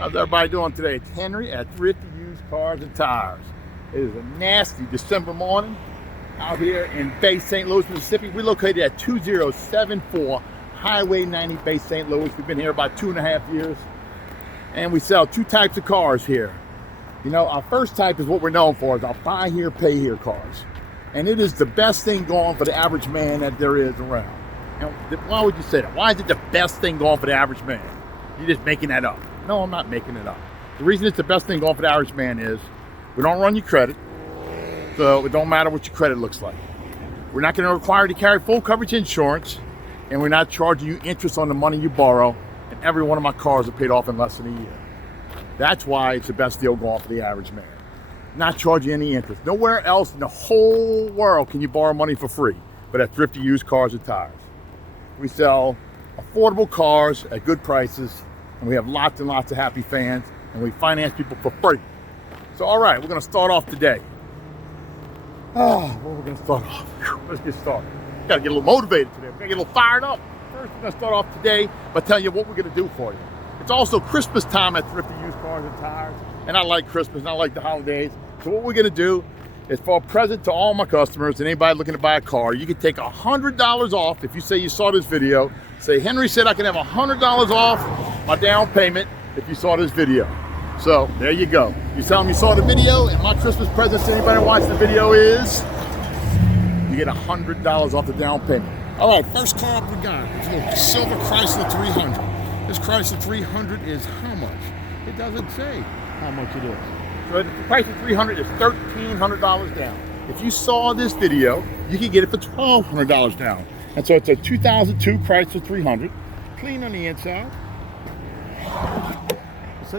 How's everybody doing today? It's Henry at Thrifty Used Cars and Tires. It is a nasty December morning out here in Bay St. Louis, Mississippi. We're located at 2074 Highway 90, Bay St. Louis. We've been here about 2.5 years, and we sell two types of cars here. You know, our first type is what we're known for, is our buy here, pay here cars. And it is the best thing going for the average man that there is around. And why would you say that? Why is it the best thing going for the average man? You're just making that up. No, I'm not making it up. The reason it's the best thing going for the average man is we don't run your credit, so it don't matter what your credit looks like. We're not going to require you to carry full coverage insurance, and we're not charging you interest on the money you borrow, and every one of my cars are paid off in less than a year. That's why it's the best deal going for the average man. Not charging any interest. Nowhere else in the whole world can you borrow money for free, but at Thrifty Used Cars and Tires. We sell affordable cars at good prices, and we have lots and lots of happy fans, and we finance people for free. So, all right, we're going to start off today. Where we're going to start off? Let's get started. Got to get a little motivated today. We're going to get a little fired up. First, we're going to start off today by telling you what we're going to do for you. It's also Christmas time at Thrifty Used Cars and Tires, and I like Christmas, and I like the holidays. So what we're going to do is, for a present to all my customers and anybody looking to buy a car, you can take $100 off if you say you saw this video. Say, Henry said I can have $100 off my down payment if you saw this video. So there you go. You tell them you saw the video, and my Christmas present to anybody who watched the video is you get $100 off the down payment. All right, first car up we got is a little silver Chrysler 300. This Chrysler 300 is how much? It doesn't say how much it is. So the price of 300 is $1,300 down. If you saw this video, you can get it for $1,200 down. And so it's a 2002 Chrysler 300, clean on the inside. See,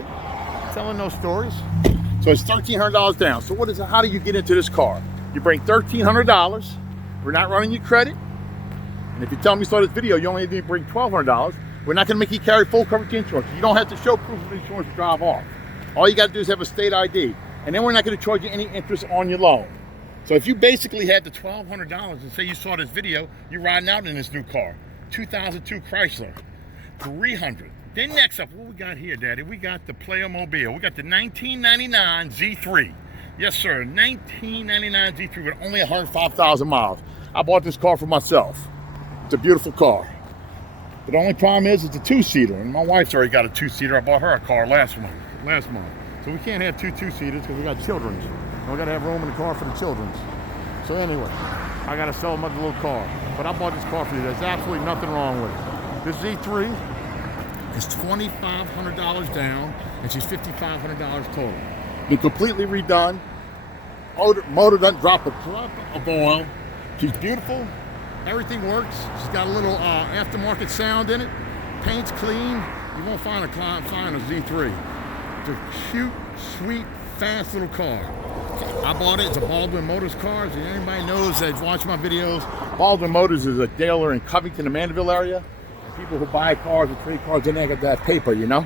telling those stories. So it's $1,300 down. So how do you get into this car? You bring $1,300. We're not running your credit. And if you tell me you saw this video, you only need to bring $1,200. We're not going to make you carry full coverage insurance. You don't have to show proof of insurance to drive off. All you got to do is have a state ID. And then we're not going to charge you any interest on your loan. So if you basically had the $1,200 and say you saw this video, you're riding out in this new car. 2002 Chrysler 300. Then next up, what we got here, Daddy? We got the Playmobil. We got the 1999 Z3. Yes, sir, 1999 Z3 with only 105,000 miles. I bought this car for myself. It's a beautiful car. But the only problem is it's a two-seater, and my wife's already got a two-seater. I bought her a car last month. So we can't have two two-seaters because we got children's. And we got to have room in the car for the children's. So anyway, I got to sell them a little car. But I bought this car for you. There's absolutely nothing wrong with it. This Z3 is $2,500 down, and she's $5,500 total. Been completely redone. Motor doesn't drop a drop of oil. She's beautiful. Everything works. She's got a little aftermarket sound in it. Paint's clean. You won't find a Z3. It's a cute, sweet, fast little car. I bought it. It's a Baldwin Motors car. If anybody knows that's watched my videos, Baldwin Motors is a dealer in Covington and Mandeville area. And people who buy cars and trade cars, then they got that paper, you know?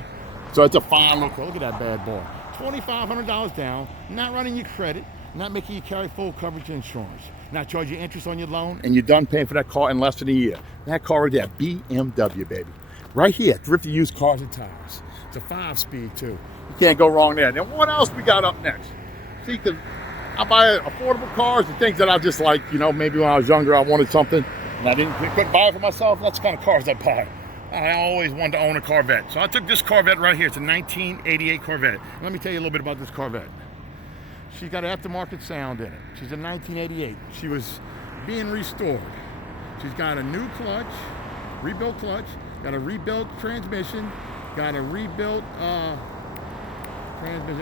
So it's a fine little car. Look at that bad boy. $2,500 down, not running your credit, not making you carry full coverage insurance, not charging you interest on your loan, and you're done paying for that car in less than a year. That car right there, BMW, baby. Right here, Thrifty Used Cars and Tires. It's a 5-speed too. You can't go wrong there. Then what else we got up next? See, because I buy affordable cars and things that I just like. You know, maybe when I was younger, I wanted something, and I couldn't buy it for myself. That's the kind of cars I buy. I always wanted to own a Corvette. So I took this Corvette right here. It's a 1988 Corvette. Let me tell you a little bit about this Corvette. She's got an aftermarket sound in it. She's a 1988. She was being restored. She's got a new clutch, rebuilt clutch, got a rebuilt transmission, got a rebuilt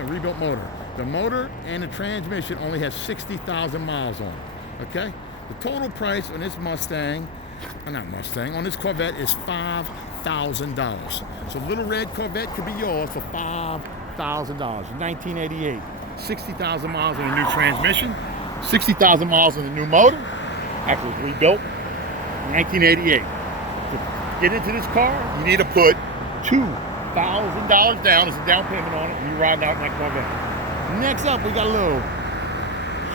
rebuilt motor. The motor and the transmission only has 60,000 miles on it, okay? The total price on this on this Corvette is $5,000. So little red Corvette could be yours for $5,000. 1988, 60,000 miles on a new transmission, 60,000 miles on a new motor. After it was rebuilt, 1988. To get into this car, you need to put $2,000 down as a down payment on it, and you're riding out in that Corvette. Next up, we got a little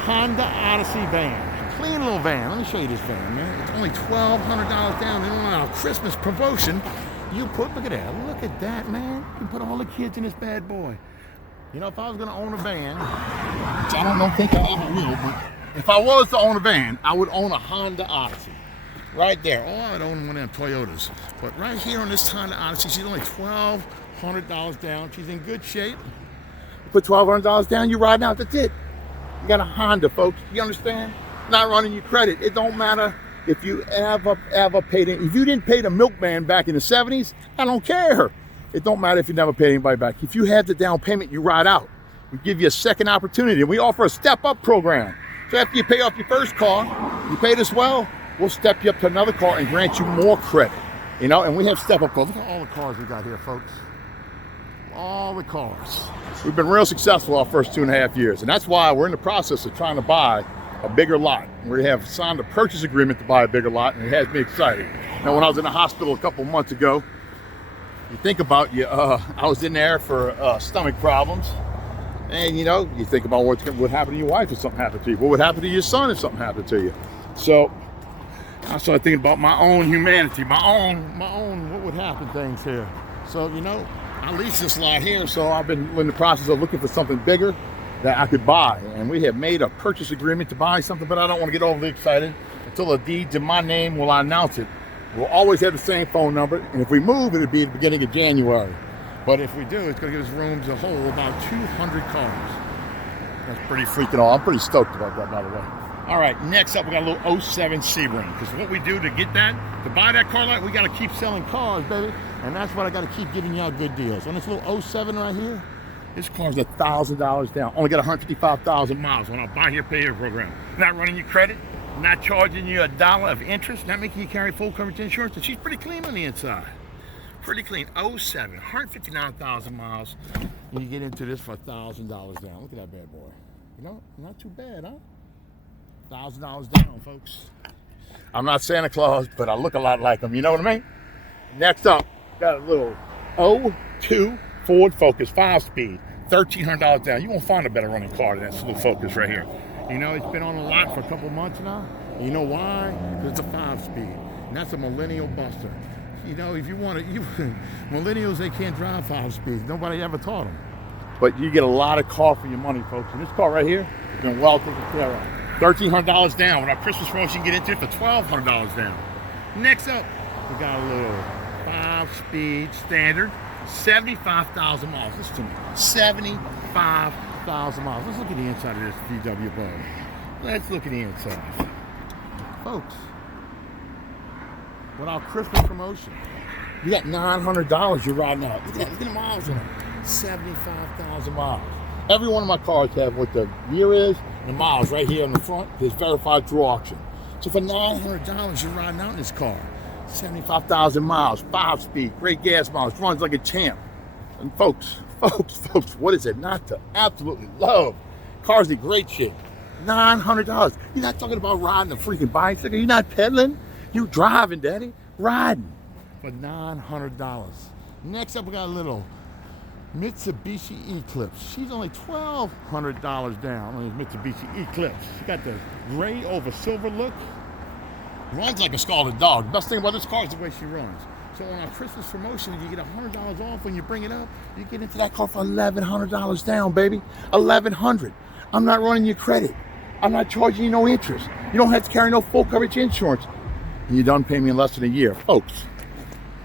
Honda Odyssey van. Clean little van. Let me show you this van, man. It's only $1,200 down. And on our Christmas promotion, look at that. Look at that, man. You put all the kids in this bad boy. You know, if I was going to own a van, which I don't think I ever will, but if I was to own a van, I would own a Honda Odyssey. Right there. Oh, I'd own one of them Toyotas. But right here on this Honda Odyssey, she's only $1,200 down. She's in good shape. You put $1,200 down, you're riding out. That's it. You got a Honda, folks. You understand? Not running your credit. It don't matter if you ever paid it. If you didn't pay the milkman back in the 70s, I don't care. It don't matter if you never paid anybody back. If you have the down payment, you ride out. We give you a second opportunity. We offer a step-up program. So after you pay off your first car, you pay this well, we'll step you up to another car and grant you more credit. You know, and we have step-up cars. Look at all the cars we got here, folks. All the cars. We've been real successful our first 2.5 years, and that's why we're in the process of trying to buy a bigger lot. We have signed a purchase agreement to buy a bigger lot, and it has me excited. Now, when I was in the hospital a couple months ago, you think about I was in there for stomach problems, and you know, you think about what would happen to your wife if something happened to you. What would happen to your son if something happened to you? So I started thinking about my own humanity, my own what would happen things here. So you know, I leased this lot here, so I've been in the process of looking for something bigger that I could buy, and we have made a purchase agreement to buy something, but I don't want to get overly excited until the deed's in my name. Will I announce it? We'll always have the same phone number, and if we move, it'll be at the beginning of January. But if we do, it's going to give us room to hold about 200 cars. That's pretty freaking awesome. I'm pretty stoked about that, by the way. All right, next up, we got a little 07 Sebring, because what we do to get that, to buy that car lot, we got to keep selling cars, baby, and that's what I got to keep giving y'all good deals. On this little 07 right here, this car's $1,000 down. Only got 155,000 miles on our buy here, pay here program. Not running your credit, not charging you $1 of interest, not making you carry full coverage insurance, and she's pretty clean on the inside. Pretty clean. 07, 159,000 miles. And you get into this for $1,000 down. Look at that bad boy. You know, not too bad, huh? $1,000 down, folks. I'm not Santa Claus, but I look a lot like him. You know what I mean? Next up, got a little 02 Ford Focus 5-speed, $1,300 down. You won't find a better running car than that little Focus right here. You know, it's been on the lot for a couple months now. You know why? Because it's a 5-speed, and that's a millennial buster. You know, if you want to, millennials, they can't drive 5-speeds. Nobody ever taught them. But you get a lot of car for your money, folks. And this car right here has been well taken care of. $1,300 down. With our Christmas promotion, you can get into it for $1,200 down. Next up, we got a little 5-speed standard, 75,000 miles. Listen to me, 75,000 miles. Let's look at the inside of this VW Bug. Let's look at the inside. Folks, with our Christmas promotion, you got $900 you're riding out. Look at that, look at the miles on it. 75,000 miles. Every one of my cars have what the year is and the miles right here on the front is verified through auction. So for $900 you're riding out in this car. 75,000 miles, 5-speed, great gas miles, runs like a champ. And folks, what is it not to absolutely love? Cars in great shape. $900. You're not talking about riding a freaking bicycle. You're not pedaling. You driving, daddy. Riding for $900. Next up, we got a little Mitsubishi Eclipse. She's only $1,200 down on this Mitsubishi Eclipse. She got the gray over silver look. Runs like a scalded dog. The best thing about this car is the way she runs. So on our Christmas promotion, you get $100 off when you bring it up. You get into that car for $1,100 down, baby. $1,100. I'm not running your credit. I'm not charging you no interest. You don't have to carry no full coverage insurance. And you done pay me in less than a year. Folks,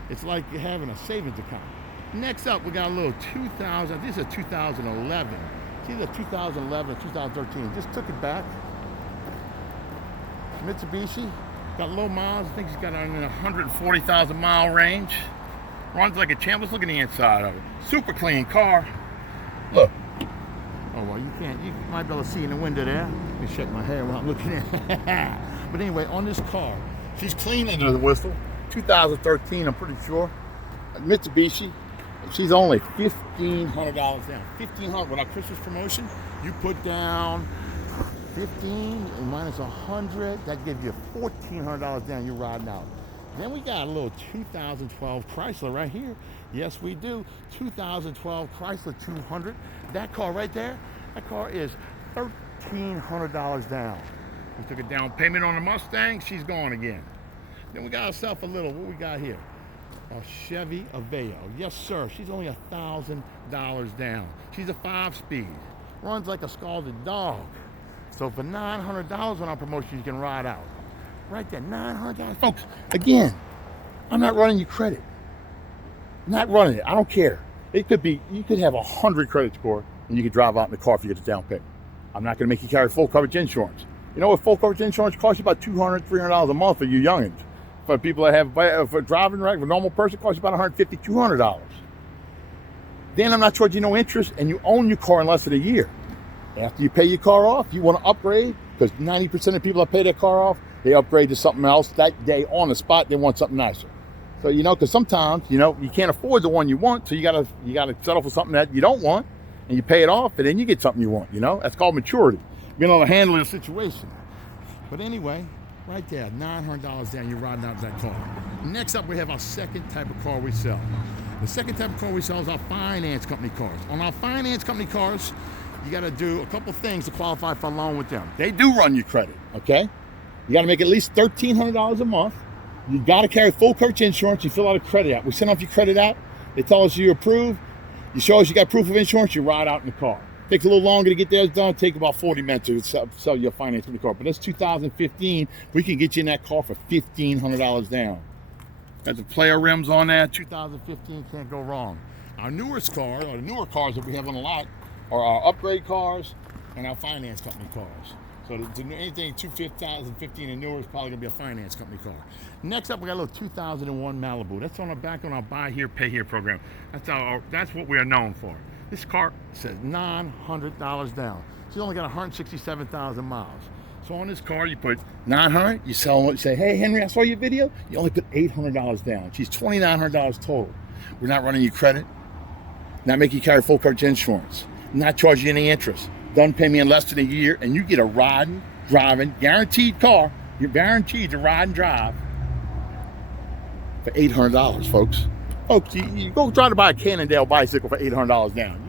it's like you're having a savings account. Next up, we got a little 2000. This is a 2011. It's either 2011 or 2013. Just took it back. Mitsubishi. Got low miles. I think he's got in the 140,000 mile range. Runs like a champ. Let's look at the inside of it. Super clean car. Look. Oh, well, you can't. You might be able to see in the window there. Let me shake my hair while I'm looking at it. But anyway, on this car, she's clean under the whistle. 2013, I'm pretty sure. Mitsubishi. She's only $1,500 down. $1,500 with our Christmas promotion. You put down 15 and minus 100, that gives you $1,400 down. You're riding out. Then we got a little 2012 Chrysler right here. Yes, we do. 2012 Chrysler 200. That car right there, that car is $1,300 down. We took a down payment on the Mustang. She's gone again. Then we got ourselves a little, what we got here? A Chevy Aveo. Yes, sir. She's only $1,000 down. She's a 5-speed. Runs like a scalded dog. So for $900 on our promotion, you can ride out. Right there, $900. Folks, again, I'm not running your credit. Not running it. I don't care. It could be, you could have 100 credit score and you could drive out in the car if you get the down payment. I'm not going to make you carry full coverage insurance. You know what full coverage insurance costs you? About $200, $300 a month for you youngins. For people that have, for driving, right, for a normal person, it costs you about $150, $200. Then I'm not charging you no interest, and you own your car in less than a year. After you pay your car off, you want to upgrade, because 90% of people that pay their car off, they upgrade to something else that day on the spot. They want something nicer. So, you know, because sometimes, you know, you can't afford the one you want, so you gotta settle for something that you don't want, and you pay it off, and then you get something you want. You know, that's called maturity. Being able to handle the situation. But anyway, right there, $900 down, you're riding out that car. Next up, we have our second type of car we sell. The second type of car we sell is our finance company cars. On our finance company cars, you got to do a couple things to qualify for a loan with them. They do run your credit, okay? You got to make at least $1,300 a month. You got to carry full coverage insurance. You fill out a credit out. We send off your credit out. They tell us you approve. You show us you got proof of insurance. You ride out in the car. Takes a little longer to get theirs done. Take about 40 minutes to sell your finance company car. But that's 2015. We can get you in that car for $1,500 down. Got the player rims on that. 2015, can't go wrong. Our newest car, or the newer cars that we have on the lot, are our upgrade cars and our finance company cars. So anything 2015 and newer is probably gonna be a finance company car. Next up, we got a little 2001 Malibu. That's on the back on our buy here, pay here program. That's what we are known for. This car says $900 down. She's only got 167,000 miles. So on this car, you put $900, you sell them, you say, hey, Henry, I saw your video. You only put $800 down. She's $2,900 total. We're not running your credit, not making you carry full coverage insurance, not charging you any interest. Done pay me in less than a year, and you get a riding, driving, guaranteed car. You're guaranteed to ride and drive for $800, folks. Folks, you go try to buy a Cannondale bicycle for $800 down.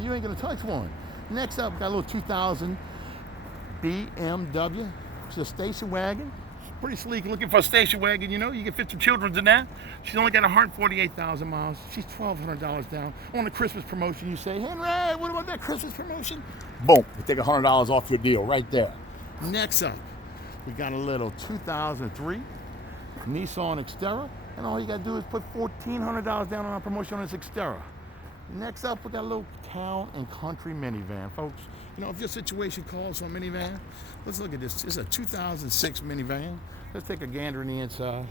You ain't gonna touch one. Next up, we got a little 2000 BMW. It's a station wagon. Pretty sleek. Looking for a station wagon, you know, you can fit some children's in that. She's only got 148,000 miles. She's $1,200 down. On the Christmas promotion, you say, Henry, what about that Christmas promotion? Boom, you take $100 off your deal right there. Next up, we got a little 2003 Nissan Xterra, and all you gotta do is put $1,400 down on our promotion on this Xterra. Next up, we got a little town and country minivan, folks. You know, if your situation calls for a minivan, let's look at this. It's a 2006 minivan. Let's take a gander in the inside.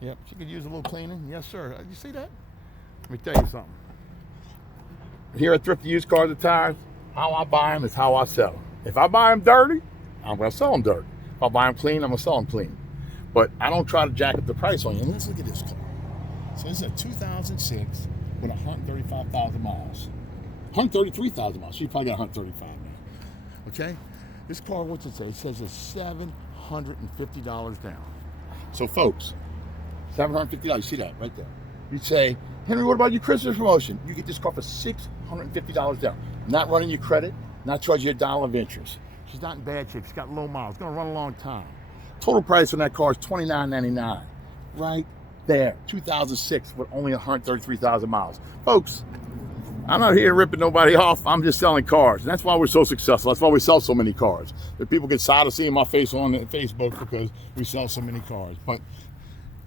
Yep, she could use a little cleaning. Yes, sir. You see that? Let me tell you something. Here at Thrifty Used Cars and Tires, how I buy them is how I sell them. If I buy them dirty, I'm going to sell them dirty. If I buy them clean, I'm going to sell them clean. But I don't try to jack up the price on you. And let's look at this car. So this is a 2006 with 135,000 miles. 133,000 miles. She probably got 135 now. Okay? This car, what's it say? It says it's $750 down. So folks, $750, you see that right there. You say, Henry, what about your Christmas promotion? You get this car for $650 down. Not running your credit, not charging you $1 of interest. She's not in bad shape. She's got low miles. It's gonna run a long time. Total price on that car is $29.99. Right there. 2006 with only 133,000 miles. Folks, I'm not here ripping nobody off. I'm just selling cars. And that's why we're so successful. That's why we sell so many cars. That people get tired of seeing my face on Facebook because we sell so many cars. But,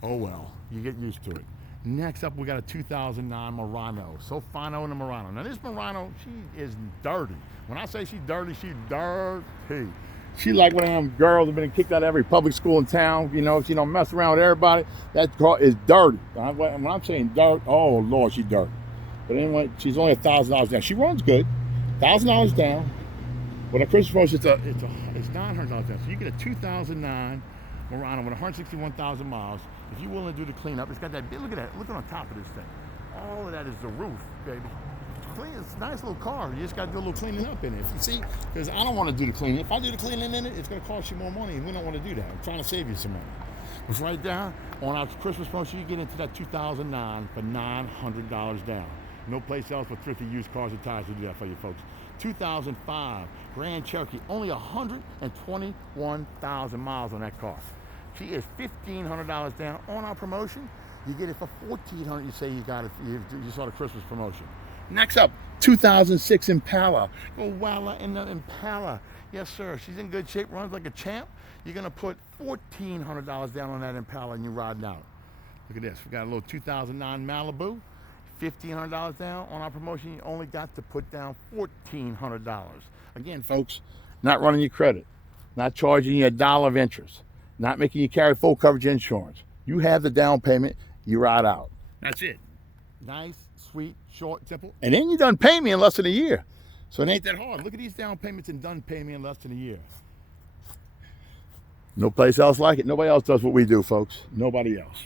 oh well, you get used to it. Next up, we got a 2009 Murano. So fino in the Murano. Now this Murano, she is dirty. When I say she's dirty, she's dirty. She like one of them girls that have been kicked out of every public school in town. You know, she don't mess around with everybody. That car is dirty. When I'm saying dirt, oh Lord, she's dirty. But anyway, she's only $1,000 down. She runs good. $1,000 down. With a Christmas promotion, it's $900 down. So you get a 2009 Murano with 161,000 miles. If you're willing to do the cleanup, it's got that big, look at that, look on top of this thing. All of that is the roof, baby. Clean, it's a nice little car. You just got to do a little cleaning up in it. You see, because I don't want to do the cleaning. If I do the cleaning in it, it's going to cost you more money, and we don't want to do that. I'm trying to save you some money. It's right down on our Christmas promotion. You get into that 2009 for $900 down. No place else but Thrifty Used Cars and Tires will do that for you folks. 2005 Grand Cherokee, only 121,000 miles on that car. She is $1,500 down on our promotion. You get it for $1,400. You say you got it. You saw the Christmas promotion. Next up, 2006 Impala. Corolla in the Impala. Yes, sir. She's in good shape. Runs like a champ. You're gonna put $1,400 down on that Impala, and you're riding out. Look at this. We got a little 2009 Malibu. $1,500 down on our promotion. You only got to put down $1,400. Again, folks, not running your credit, not charging you $1 of interest, not making you carry full coverage insurance. You have the down payment. You ride out. That's it. Nice, sweet, short, simple. And then you done pay me in less than a year. So it ain't that hard. Look at these down payments and done pay me in less than a year. No place else like it. Nobody else does what we do, folks. Nobody else.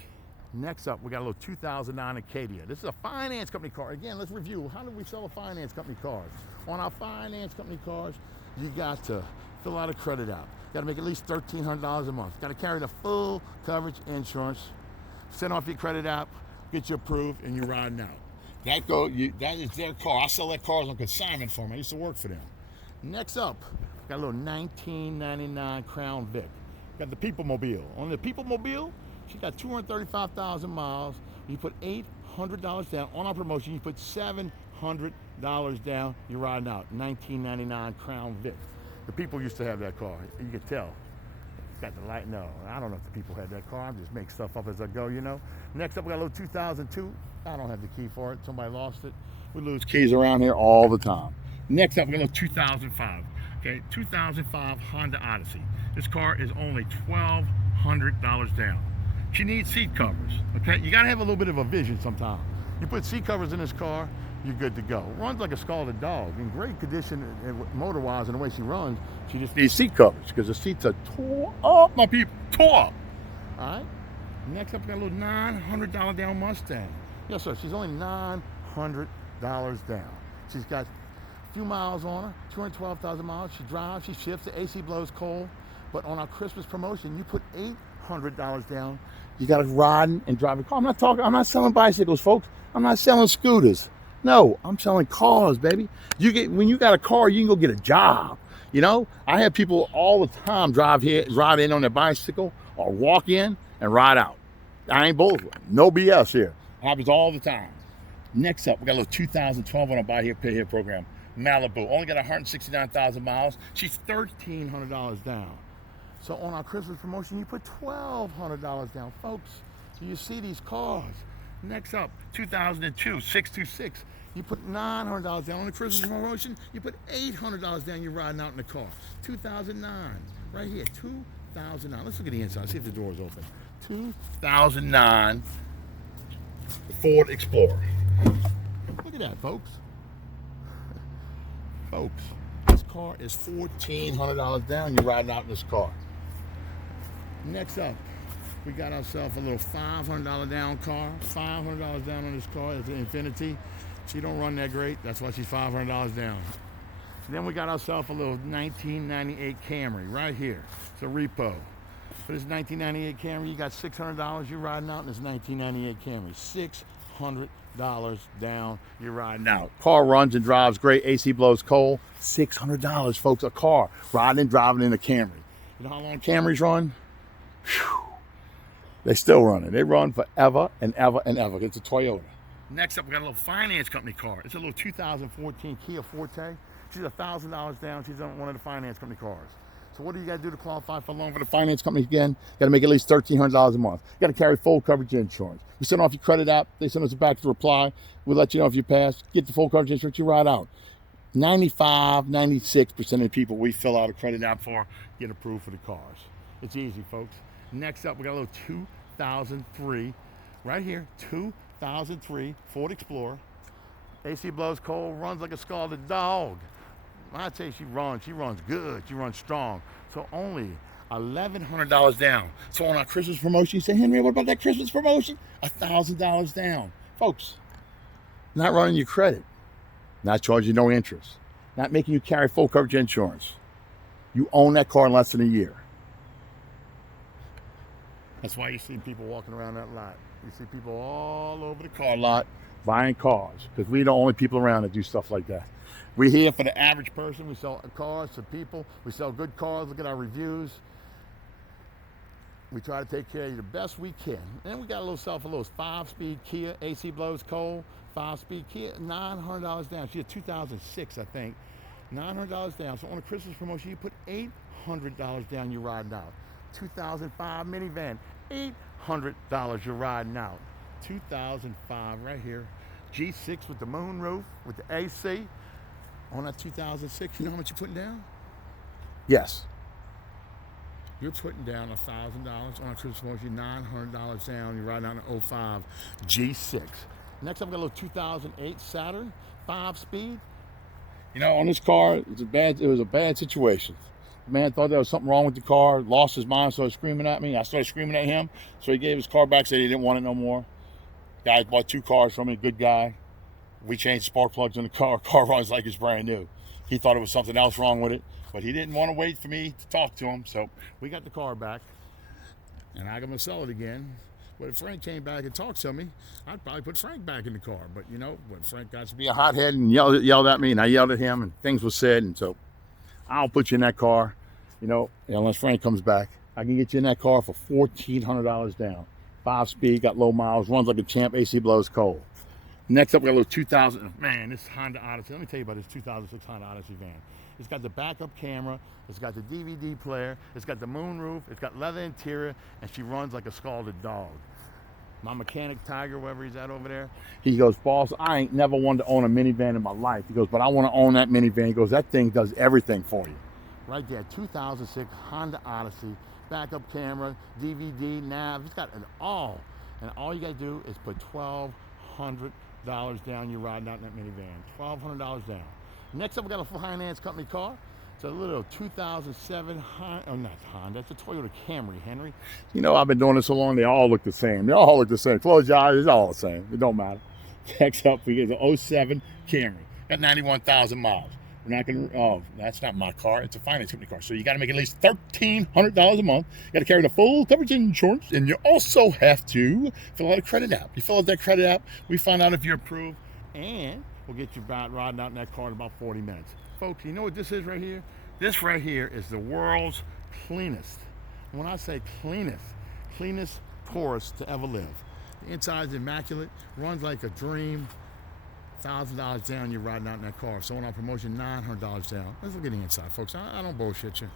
Next up, we got a little 2009 Acadia. This is a finance company car. Again, let's review. How do we sell a finance company cars? On our finance company cars, you got to fill out a credit app. Got to make at least $1,300 a month. Got to carry the full coverage insurance. Send off your credit app, get you approved, and you're riding out. That is their car. I sell that cars on consignment for them. I used to work for them. Next up, got a little 1999 Crown Vic. Got the People Mobile. On the People Mobile, she got 235,000 miles. You put $800 down. On our promotion, you put $700 down. You're riding out. 1999 Crown Vic. The people used to have that car. You could tell. It's got the light. No, I don't know if the people had that car. I just make stuff up as I go, you know. Next up, we got a little 2002. I don't have the key for it. Somebody lost it. We lose keys around here all the time. Next up, we got a little 2005. Okay, 2005 Honda Odyssey. This car is only $1,200 down. She needs seat covers. Okay, you gotta have a little bit of a vision sometimes. You put seat covers in this car, you're good to go. Runs like a scalded dog, in great condition motor-wise, and the way she runs. She just needs seat covers because the seats are tore up, my people, tore up. All right. Next up, we got a little $900 down Mustang. Yes, sir. She's only $900 down. She's got a few miles on her, 212,000 miles. She drives, she shifts, the AC blows cold. But on our Christmas promotion, you put $800 down. You got to ride and drive a car. I'm not selling bicycles, folks. I'm not selling scooters. No, I'm selling cars, baby. When you got a car, you can go get a job. You know, I have people all the time ride in on their bicycle or walk in and ride out. I ain't bullshit. No BS here. Happens all the time. Next up, we got a little 2012 on a buy here, pay here program. Malibu, only got 169,000 miles. She's $1,300 down. So on our Christmas promotion, you put $1,200 down. Folks, do you see these cars? Next up, 2002 626. You put $900 down on the Christmas promotion. You put $800 down. You're riding out in the car. 2009, right here, 2009. Let's look at the inside. See if the door is open. 2009 Ford Explorer. Look at that, folks. Folks, this car is $1,400 down. You're riding out in this car. Next up, we got ourselves a little $500 down car. $500 down on this car. It's an Infiniti. She don't run that great. That's why she's $500 down. So then we got ourselves a little 1998 Camry right here. It's a repo. For this 1998 Camry, you got $600. You're riding out in this 1998 Camry. $600 down. You're riding out. Car runs and drives great. AC blows cold. $600, folks. A car riding and driving in a Camry. You know how long Camrys run? Whew. They still running. They run forever and ever and ever. It's a Toyota. Next up, we got a little finance company car. It's a little 2014 Kia Forte. She's $1,000 down. She's on one of the finance company cars. So what do you got to do to qualify for a loan for the finance company again? You got to make at least $1,300 a month. You got to carry full coverage insurance. We send off your credit app. They send us a back to reply. We'll let you know if you pass. Get the full coverage insurance. You ride out. 95, 96% of the people we fill out a credit app for get approved for the cars. It's easy, folks. Next up, we got a little 2003, right here, 2003 Ford Explorer. AC blows cold, runs like a scalded dog. When I tell you she runs good, she runs strong. So only $1,100 down. So on our Christmas promotion, you say, Henry, what about that Christmas promotion? $1,000 down. Folks, not running your credit, not charging no interest, not making you carry full coverage insurance. You own that car in less than a year. That's why you see people walking around that lot. You see people all over the car lot buying cars, because we're the only people around that do stuff like that. We're here for the average person. We sell cars to people. We sell good cars. Look at our reviews. We try to take care of you the best we can. And we got a little self-a-load 5-speed Kia, AC blows cold, 5-speed Kia, $900 down. She had 2006, I think. $900 down. So on a Christmas promotion, you put $800 down, you're riding out. 2005 minivan, $800 you're riding out. 2005 right here. G6 with the moon roof, with the AC. On that 2006, you know how much you're putting down? Yes. You're putting down $1,000 on a Christmas promotion, $900 down. You're riding out an 05 G6. Next up, we got a little 2008 Saturn, 5-speed. You know, on this car, it was a bad situation. The man thought there was something wrong with the car, lost his mind, started screaming at me. I started screaming at him, so he gave his car back, said he didn't want it no more. Guy bought 2 cars from me, good guy. We changed spark plugs in the car. Car runs like it's brand new. He thought it was something else wrong with it, but he didn't want to wait for me to talk to him, so we got the car back, and I'm going to sell it again. But if Frank came back and talked to me, I'd probably put Frank back in the car. But, you know, when Frank got to be a hothead and yelled at me, and I yelled at him, and things were said, and so I'll put you in that car, you know, unless Frank comes back. I can get you in that car for $1,400 down. 5-speed, got low miles, runs like a champ, AC blows cold. Next up, we got a little 2000, man, this Honda Odyssey. Let me tell you about this 2006 Honda Odyssey van. It's got the backup camera, it's got the DVD player, it's got the moon roof, it's got leather interior, and she runs like a scalded dog. My mechanic, Tiger, wherever he's at over there, he goes, boss, I ain't never wanted to own a minivan in my life. He goes, but I want to own that minivan. He goes, that thing does everything for you. Right there, 2006 Honda Odyssey, backup camera, DVD, nav, it's got it all. And all you got to do is put $1,200 down, you're riding out in that minivan. $1,200 down. Next up, we got a finance company car. It's a little 2007 Honda, oh, not Honda, it's a Toyota Camry, Henry. You know, I've been doing this so long, they all look the same. They all look the same. Close your eyes, it's all the same. It don't matter. Next up, we get the 07 Camry. Got 91,000 miles. We're not going to, oh, that's not my car. It's a finance company car. So you got to make at least $1,300 a month. You got to carry the full coverage insurance. And you also have to fill out a credit app. You fill out that credit app, we find out if you're approved, and we'll get you riding out in that car in about 40 minutes. Folks, you know what this is right here? This right here is the world's cleanest. When I say cleanest Taurus to ever live. The inside's immaculate, runs like a dream. $1,000 down, you're riding out in that car. So on our promotion, $900 down. Let's look at the inside, folks. I don't bullshit you.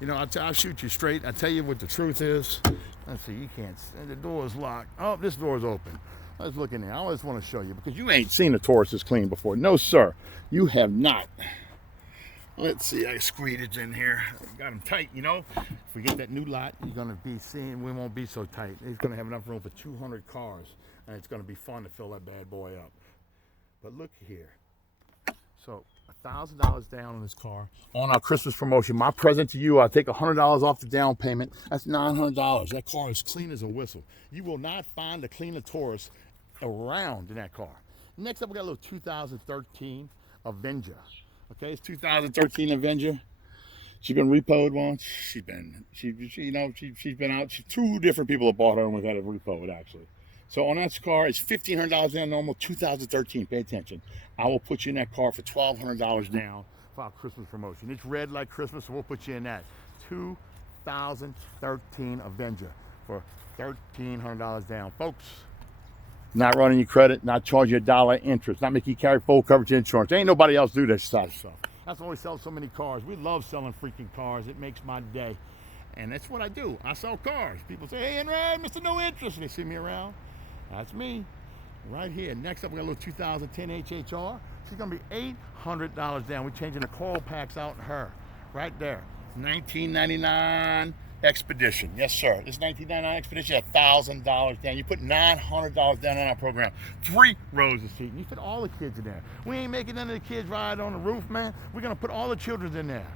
You know, I'll shoot you straight. I tell you what the truth is. Let's see, you can't, the door is locked. Oh, this door is open. Let's look in there. I always want to show you because you ain't seen a Taurus this clean before. No, sir, you have not. Let's see, I squeezed it in here. Got them tight, you know. If we get that new lot, you're going to be seeing, we won't be so tight. It's going to have enough room for 200 cars, and it's going to be fun to fill that bad boy up. But look here. So $1,000 down on this car on our Christmas promotion. My present to you, I'll take $100 off the down payment. That's $900. That car is clean as a whistle. You will not find a cleaner Taurus around in that car. Next up, we got a little 2013 Avenger. Okay, it's 2013 Avenger. She's been repoed once. She's been out. 2 different people have bought her and we've had it repoed actually. So on that car, it's $1,500 down normal, 2013. Pay attention. I will put you in that car for $1,200 down for our Christmas promotion. It's red like Christmas, so we'll put you in that. 2013 Avenger for $1,300 down. Folks, not running your credit, not charging you $1 interest, not making you carry full coverage insurance. There ain't nobody else do this side of stuff. That's why we sell so many cars. We love selling freaking cars. It makes my day. And that's what I do. I sell cars. People say, hey, Henry, Mr. No Interest. And they see me around. That's me. Right here. Next up, we got a little 2010 HHR. She's going to be $800 down. We're changing the coil packs out in her. Right there. 1999 Expedition. Yes, sir. This 1999 Expedition, $1,000 down. You put $900 down on our program. 3 rows of seat. And you fit all the kids in there. We ain't making none of the kids ride on the roof, man. We're going to put all the children in there.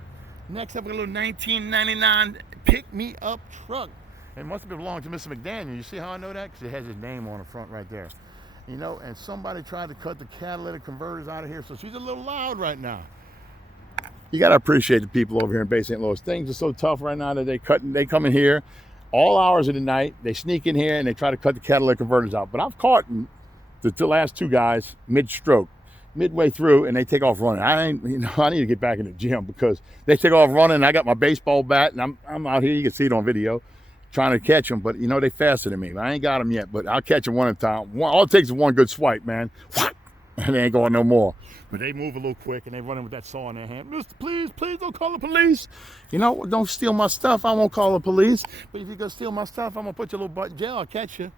Next up, we got a little 1999 pick-me-up truck. It must have belonged to Mr. McDaniel. You see how I know that? Because it has his name on the front right there. You know, and somebody tried to cut the catalytic converters out of here, so she's a little loud right now. You got to appreciate the people over here in Bay St. Louis. Things are so tough right now that they come in here all hours of the night. They sneak in here and they try to cut the catalytic converters out. But I've caught the last 2 guys mid-stroke, midway through, and they take off running. I need to get back in the gym because they take off running. And I got my baseball bat, and I'm out here. You can see it on video. trying to catch them, but you know, they faster than me. I ain't got them yet, but I'll catch them one at a time. All it takes is one good swipe, man. And they ain't going no more. But they move a little quick, and they running with that saw in their hand. Mister, please don't call the police. You know, don't steal my stuff. I won't call the police. But if you're going to steal my stuff, I'm going to put your little butt in jail. I'll catch you.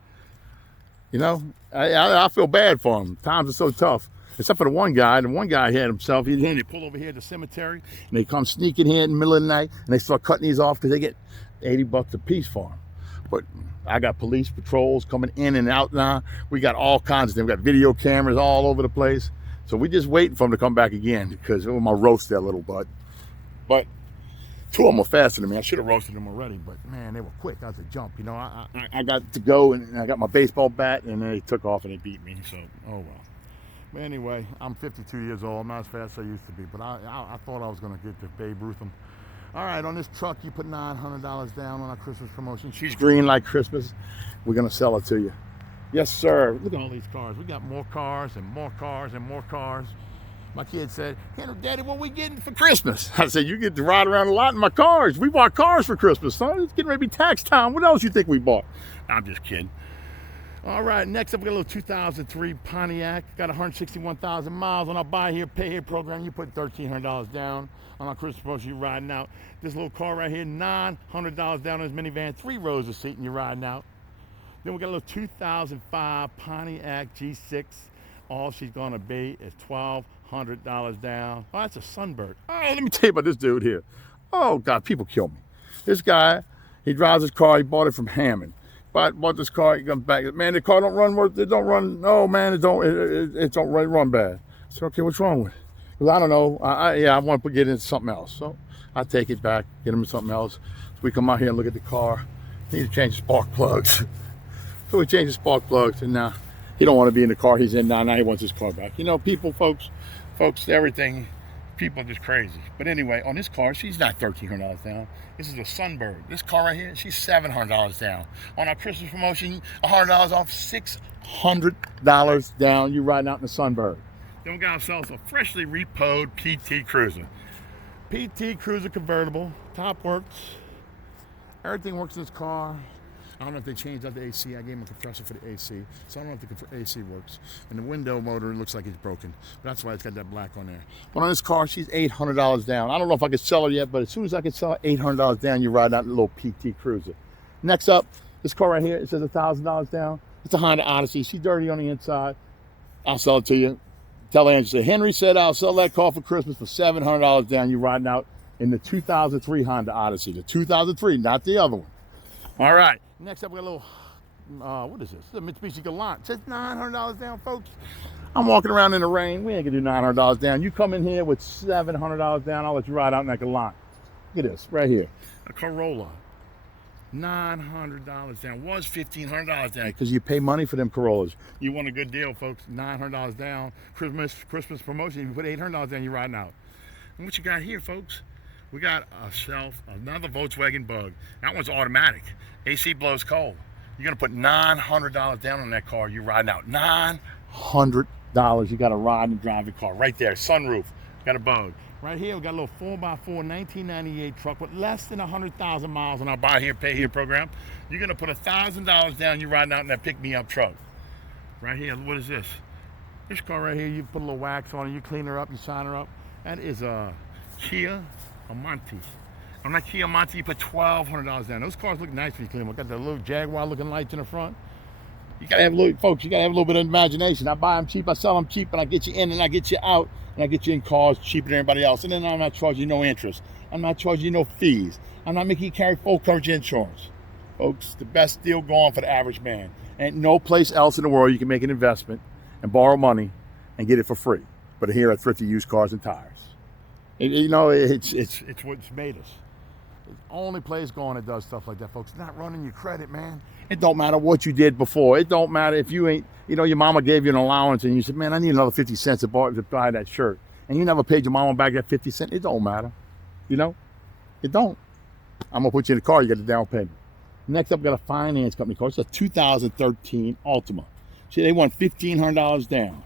You know, I feel bad for them. Times are so tough. Except for the one guy. The one guy had himself. They pull over here at the cemetery, and they come sneaking here in the middle of the night, and they start cutting these off because they get $80 a piece for them. But I got police patrols coming in and out now. We got all kinds of things. We got video cameras all over the place. So we just waiting for them to come back again because it was my roast that little bud. But two of them were faster than me. I should have roasted them already, but man, they were quick. That was a jump. You know, I got to go and I got my baseball bat and they took off and they beat me. So, oh well. But anyway, I'm 52 years old. I'm not as fast as I used to be, but I thought I was going to get to Babe Ruth them. All right, on this truck, you put $900 down on our Christmas promotion. She's green like Christmas. We're going to sell it to you. Yes, sir. Look at all these cars. We got more cars and more cars and more cars. My kid said, Henry, Daddy, what we getting for Christmas? I said, you get to ride around a lot in my cars. We bought cars for Christmas, son. It's getting ready to be tax time. What else you think we bought? I'm just kidding. All right, next up, we got a little 2003 Pontiac. Got 161,000 miles on our buy here, pay here program. You put $1,300 down on our Christmas promotion. You're riding out. This little car right here, $900 down on this minivan. 3 rows of seat, and you're riding out. Then we got a little 2005 Pontiac G6. All she's gonna be is $1,200 down. Oh, that's a Sunbird. All right, let me tell you about this dude here. Oh God, people kill me. This guy, he drives his car. He bought it from Hammond. Bought this car. He comes back. Man, the car don't run worth. It don't run. No, man, it don't run bad. I said, okay, what's wrong with it? Well, I don't know. I want to get into something else. So I take it back, get him something else. So we come out here and look at the car. Need to change the spark plugs. So we change the spark plugs, and now he don't want to be in the car he's in now. Now he wants his car back. You know, people, folks, everything. People are just crazy. But anyway, on this car, she's not $1,300 down. This is a Sunbird. This car right here, she's $700 down. On our Christmas promotion, $100 off, $600 down. You're riding out in the Sunbird. Then we got ourselves a freshly repoed PT Cruiser. PT Cruiser convertible. Top works. Everything works in this car. I don't know if they changed out the AC. I gave them a compressor for the AC, so I don't know if the AC works. And the window motor looks like it's broken. But that's why it's got that black on there. But on this car, she's $800 down. I don't know if I can sell her yet, but as soon as I can sell her, $800 down, you ride out in a little PT Cruiser. Next up, this car right here, it says $1,000 down. It's a Honda Odyssey. She's dirty on the inside. I'll sell it to you. Tell Angela, Henry said I'll sell that car for Christmas for $700 down. You riding out in the 2003 Honda Odyssey. The 2003, not the other one. All right. Next up, we got a little, what is this? This is a Mitsubishi Galant. It says $900 down, folks. I'm walking around in the rain. We ain't gonna do $900 down. You come in here with $700 down, I'll let you ride out in that Galant. Look at this, right here. A Corolla. $900 down. Was $1,500 down because you pay money for them Corollas. You want a good deal, folks. $900 down. Christmas promotion. You put $800 down, you're riding out. And what you got here, folks? We got another Volkswagen Bug. That one's automatic. AC blows cold. You're gonna put $900 down on that car. You're riding out. $900. You got to ride and drive your car right there. Sunroof. Got a Bug. Right here, we got a little 4x4 1998 truck with less than 100,000 miles on our buy here, pay here program. You're gonna put $1,000 down. You're riding out in that pick-me-up truck. Right here. What is this? This car right here. You put a little wax on it. You clean her up. You shine her up. That is a Kia Monte. On that Kia Monte, you put $1,200 down. Those cars look nice when you clean them. Got the little Jaguar-looking lights in the front. You gotta have a little, folks. You gotta have a little bit of imagination. I buy them cheap, I sell them cheap, and I get you in and I get you out, and I get you in cars cheaper than everybody else. And then I'm not charging you no interest. I'm not charging you no fees. I'm not making you carry full coverage insurance. Folks, the best deal going for the average man. Ain't no place else in the world you can make an investment and borrow money and get it for free, but here at Thrifty Used Cars and Tires. You know, it's what's made us. It's the only place going that does stuff like that, folks. It's not running your credit, man. It don't matter what you did before. It don't matter if you ain't, you know, your mama gave you an allowance and you said, man, I need another 50 cents to buy that shirt. And you never paid your mama back that 50 cents. It don't matter. You know? It don't. I'm going to put you in the car. You get the down payment. Next up, we got a finance company car. It's a 2013 Altima. See, they want $1,500 down.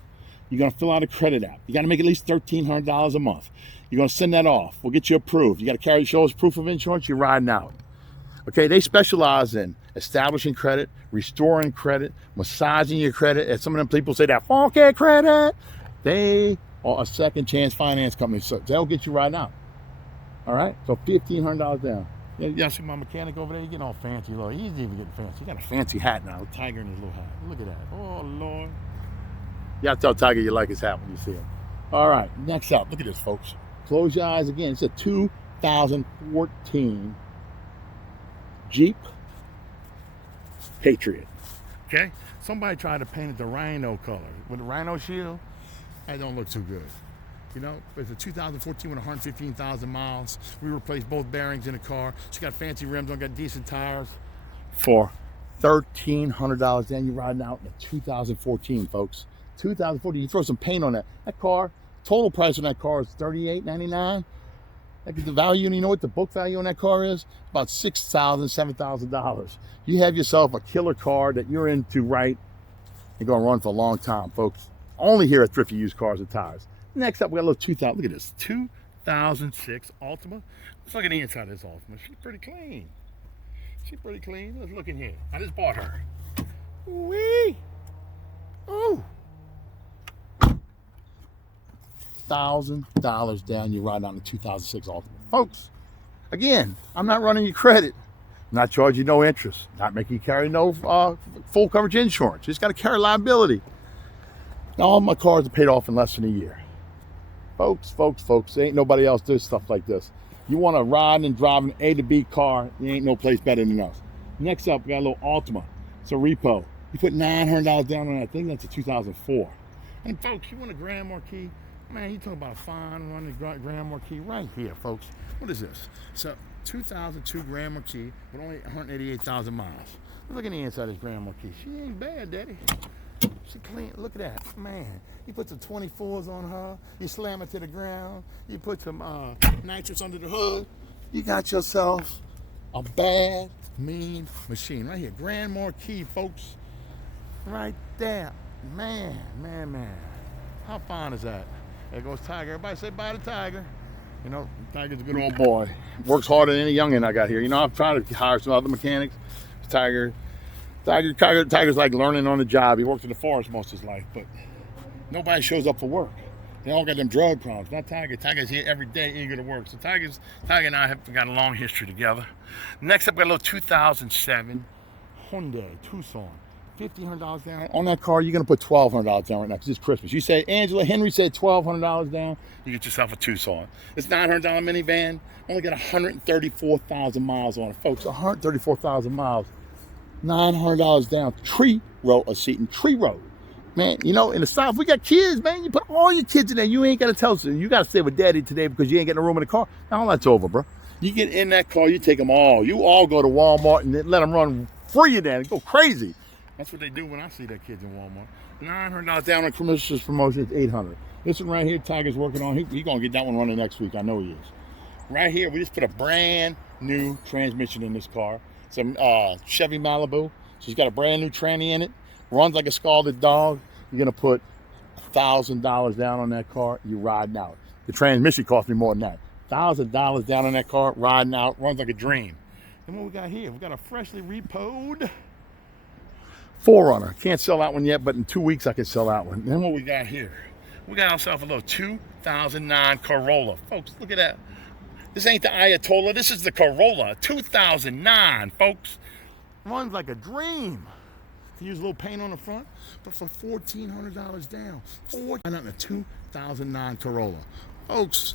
You're going to fill out a credit app. You got to make at least $1,300 a month. You're going to send that off. We'll get you approved. You got to show us proof of insurance. You're riding out. Okay, they specialize in establishing credit, restoring credit, massaging your credit. As some of them people say that funky credit, they are a second chance finance company. So they'll get you right out. All right, so $1,500 down. Y'all see my mechanic over there? He's getting all fancy. Look, he's even getting fancy. He got a fancy hat now, a tiger in his little hat. Look at that. Oh, Lord. Yeah, tell Tiger you like his hat when you see him. All right, next up, look at this, folks. Close your eyes again. It's a 2014 Jeep Patriot. Okay? Somebody tried to paint it the rhino color with the rhino shield. That don't look too good. You know, it's a 2014 with 115,000 miles. We replaced both bearings in the car. She got fancy rims on, got decent tires. For $1,300 down, you're riding out in a 2014, folks. 2014, you throw some paint on that. That car, total price on that car is $38.99. That is the value, and you know what the book value on that car is? About $6,000, $7,000. You have yourself a killer car that you're into right. You're gonna run for a long time, folks. Only here at Thrifty Used Cars and Tires. Next up, we got a little 2000. Look at this, 2006 Altima. Let's look at the inside of this Altima. She's pretty clean. She's pretty clean. Let's look in here. I just bought her. Wee. Oh. $1,000 down. You ride on the 2006 Altima, folks. Again, I'm not running your credit. Not charging you no interest. Not making you carry no full coverage insurance. You just got to carry liability. Now, all my cars are paid off in less than a year. Folks, there ain't nobody else does stuff like this. You want to ride and drive an A to B car, there ain't no place better than us. Next up, we got a little Altima. It's a repo. You put $900 down on that thing, that's a 2004. And folks, you want a Grand Marquis? Man, you talking about a fine running Grand Marquis right here, folks. What is this? So, 2002 Grand Marquis with only 188,000 miles. Look at the inside of this Grand Marquis. She ain't bad, Daddy. She clean. Look at that, man. You put some 24s on her. You slam it to the ground. You put some nitrous under the hood. You got yourself a bad, mean machine right here. Grand Marquis, folks. Right there, man. How fine is that? There goes Tiger. Everybody say bye to Tiger. You know, Tiger's a good old boy. Works harder than any youngin' I got here. You know, I'm trying to hire some other mechanics. Tiger's like learning on the job. He worked in the forest most of his life, but nobody shows up for work. They all got them drug problems. Not Tiger. Tiger's here every day, eager to work. So Tiger and I have got a long history together. Next up, we got a little 2007 Hyundai Tucson. $1,500 down on that car. You're gonna put $1,200 down right now because it's Christmas. You say Angela Henry said $1,200 down. You get yourself a Tucson. It's $900 minivan. Only got 134,000 miles on it, folks. 134,000 miles. $900 down. Tree row a seat in Tree Road. Man, you know, in the South, we got kids, man. You put all your kids in there. You ain't got to tell them. You got to stay with Daddy today because you ain't getting a room in the car. Now, all that's over, bro. You get in that car, you take them all. You all go to Walmart and let them run free of that and go crazy. That's what they do when I see their kids in Walmart. $900 down on commercials promotion, it's $800. This one right here, Tiger's working on. He going to get that one running next week. I know he is. Right here, we just put a brand new transmission in this car. Some Chevy Malibu. She's got a brand new tranny in it. Runs like a scalded dog. You're gonna put $1,000 down on that car. You're riding out. The transmission cost me more than that. $1,000 down on that car, riding out. Runs like a dream. And what we got here? We got a freshly repoed 4Runner. Can't sell that one yet, but in 2 weeks I can sell that one. Then what we got here? We got ourselves a little 2009 Corolla. Folks, look at that. This ain't the Ayatollah, this is the Corolla, 2009, folks. Runs like a dream. Can use a little paint on the front, but for $1,400 down. On a 2009 Corolla. Folks,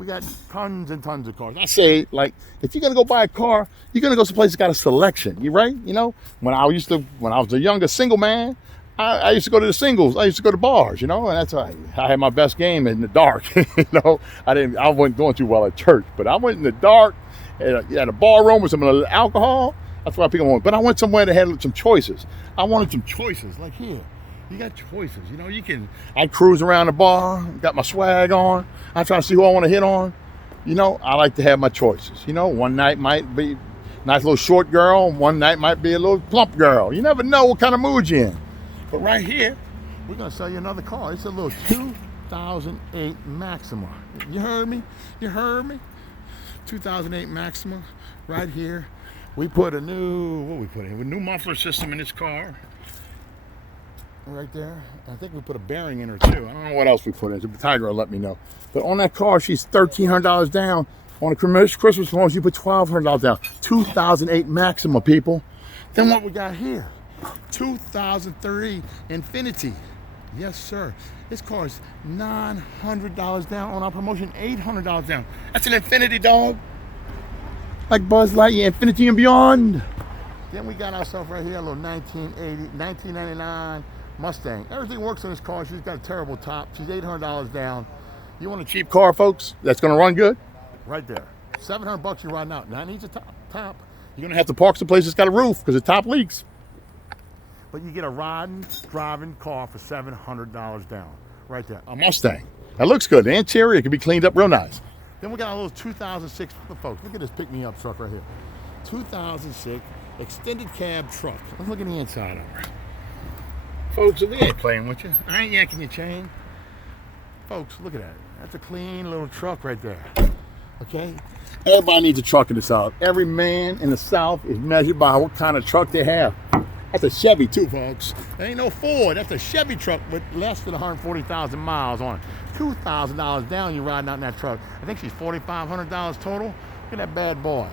we got tons and tons of cars. I say, like, if you're gonna go buy a car, you're gonna go someplace that's got a selection. You right? You know, when I was a younger single man, I used to go to the singles. I used to go to bars, you know, and that's why I had my best game in the dark. You know, I wasn't doing too well at church, but I went in the dark at a bar room with some alcohol. That's why people want. But I went somewhere that had some choices. I wanted some choices, like here. You got choices, you know. I cruise around the bar, got my swag on. I try to see who I want to hit on. You know, I like to have my choices. You know, one night might be a nice little short girl, one night might be a little plump girl. You never know what kind of mood you're in. But right here, we're gonna sell you another car. It's a little 2008 Maxima. You heard me? You heard me? 2008 Maxima, right here. We put a new, what we put in? A new muffler system in this car. Right there. I think we put a bearing in her too. I don't know what else we put in. The Tiger will let me know. But on that car, she's $1,300 down. On a Christmas promotion, you put $1,200 down. 2008 Maxima, people. Then what we got here? 2003 Infinity. Yes, sir. This car is $900 down. On our promotion, $800 down. That's an Infinity, dog. Like Buzz Lightyear, Infinity and beyond. Then we got ourselves right here, a little 1999 Mustang. Everything works on this car. She's got a terrible top. She's $800 down. You want a cheap car, folks, that's going to run good? Right there. $700 you're riding out. Now it needs a top. You're going to have to park someplace that's got a roof because the top leaks. But you get a riding, driving car for $700 down. Right there. A Mustang. That looks good. The interior can be cleaned up real nice. Then we got a little 2006, folks. Look at this pick-me-up truck right here. 2006 extended cab truck. Let's look at the inside of her. Folks, we ain't playing with you. I ain't yanking your chain. Folks, look at that. That's a clean little truck right there. Okay? Everybody needs a truck in the South. Every man in the South is measured by what kind of truck they have. That's a Chevy too, folks. That ain't no Ford. That's a Chevy truck with less than 140,000 miles on it. $2,000 down, you're riding out in that truck. I think she's $4,500 total. Look at that bad boy.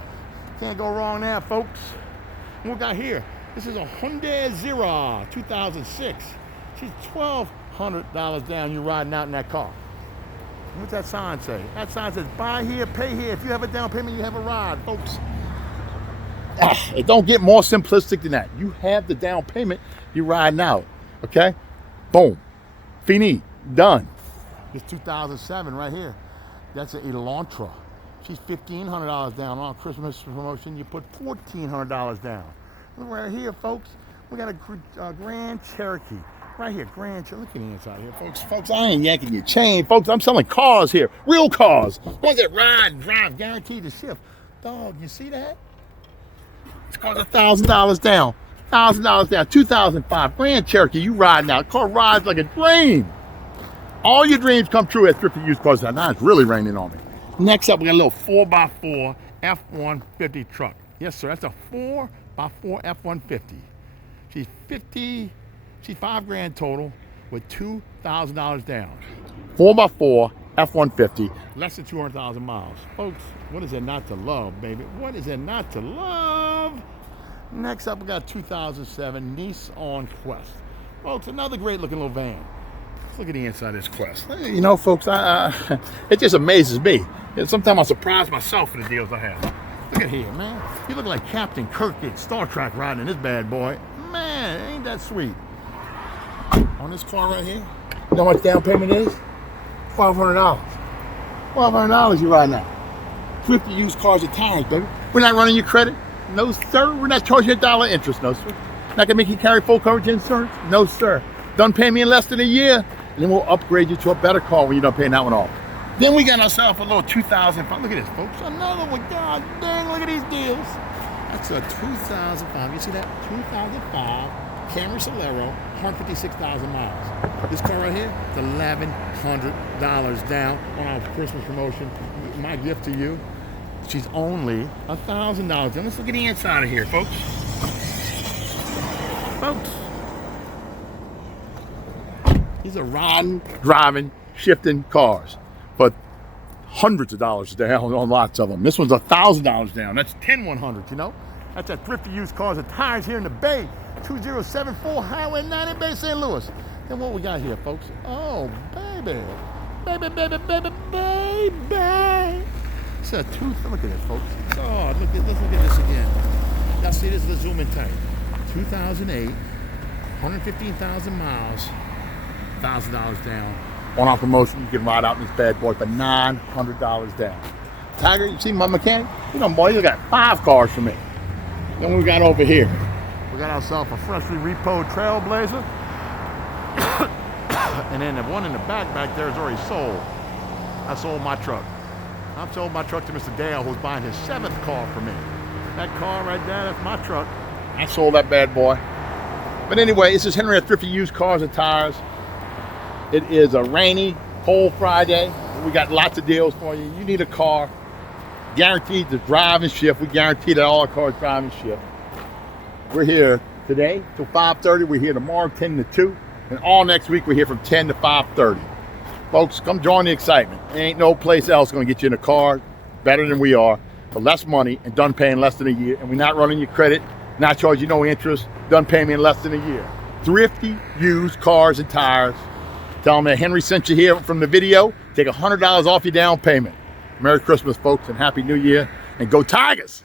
Can't go wrong there, folks. What we got here? This is a Hyundai Zera 2006. She's $1,200 down. You're riding out in that car. What's that sign say? That sign says, buy here, pay here. If you have a down payment, you have a ride, folks. It don't get more simplistic than that. You have the down payment, you're riding out. Okay? Boom. Fini. Done. This 2007 right here. That's an Elantra. She's $1,500 down. On Christmas promotion, you put $1,400 down. Look right here, folks. We got a Grand Cherokee. Right here, Grand Cherokee. Look at the inside here, folks. Folks, I ain't yanking your chain. Folks, I'm selling cars here. Real cars. Ones that ride and drive, guaranteed to shift. Dog, you see that? This car's $1,000 down. $1,000 down. 2005 Grand Cherokee. You riding out. Car rides like a dream. All your dreams come true at Thrifty Used Cars. Now it's really raining on me. Next up, we got a little 4x4 F-150 truck. Yes, sir. That's a 4x4 F-150. She's $5,000 total with $2,000 down. 4x4 F-150, less than 200,000 miles. Folks, what is there not to love, baby? What is there not to love? Next up, we got 2007 Nissan Quest. Folks, another great looking little van. Look at the inside of this Quest. You know, folks, it just amazes me. Sometimes I surprise myself for the deals I have. Look at here, man. You look like Captain Kirk at Star Trek riding in this bad boy. Man, ain't that sweet. On this car right here, you know how much down payment is? $1,200. $1,200 you riding out. 50 used cars at times, baby. We're not running your credit. No, sir. We're not charging you $1 interest. No, sir. Not gonna make you carry full coverage insurance. No, sir. Done pay me in less than a year, and then we'll upgrade you to a better car when you're done paying that one off. Then we got ourselves a little 2005. Look at this, folks. Another one. God dang, look at these deals. That's a 2005. You see that? 2005 Camry Solero, 156,000 miles. This car right here, it's $1,100 down on our Christmas promotion. My gift to you. She's only $1,000 down. Let's look at the inside of here, folks. Folks. These are riding, driving, shifting cars, but hundreds of dollars down on lots of them. This one's $1,000 down. That's 10-100, you know? That's at Thrifty Used Cars and Tires here in the Bay. 2074 Highway 90 Bay, St. Louis. Then what we got here, folks? Oh, baby. Baby, baby, baby, baby. It's a look at this, folks. Oh, let's look at this again. Y'all see this? Let's zoom in tight. 2008, 115,000 miles. $1,000 down. On our promotion, you can ride out in this bad boy for $900 down. Tiger, you see my mechanic? You know, boy, you got 5 cars for me. Then we got over here. We got ourselves a freshly repoed Trailblazer. And then the one in the back there is already sold. I sold my truck. I sold my truck to Mr. Dale, who's buying his 7th car for me. That car right there, that's my truck. I sold that bad boy. But anyway, this is Henry at Thrifty Used Cars and Tires. It is a rainy, cold Friday. We got lots of deals for you. You need a car. Guaranteed to drive and shift. We guarantee that all our cars drive and shift. We're here today till 5:30. We're here tomorrow 10 to 2. And all next week we're here from 10 to 5:30. Folks, come join the excitement. There ain't no place else going to get you in a car better than we are for less money and done paying less than a year. And we're not running your credit, not charging you no interest, done paying me in less than a year. Thrifty used cars and tires. Tell them that Henry sent you here from the video. Take $100 off your down payment. Merry Christmas, folks, and Happy New Year. And go Tigers!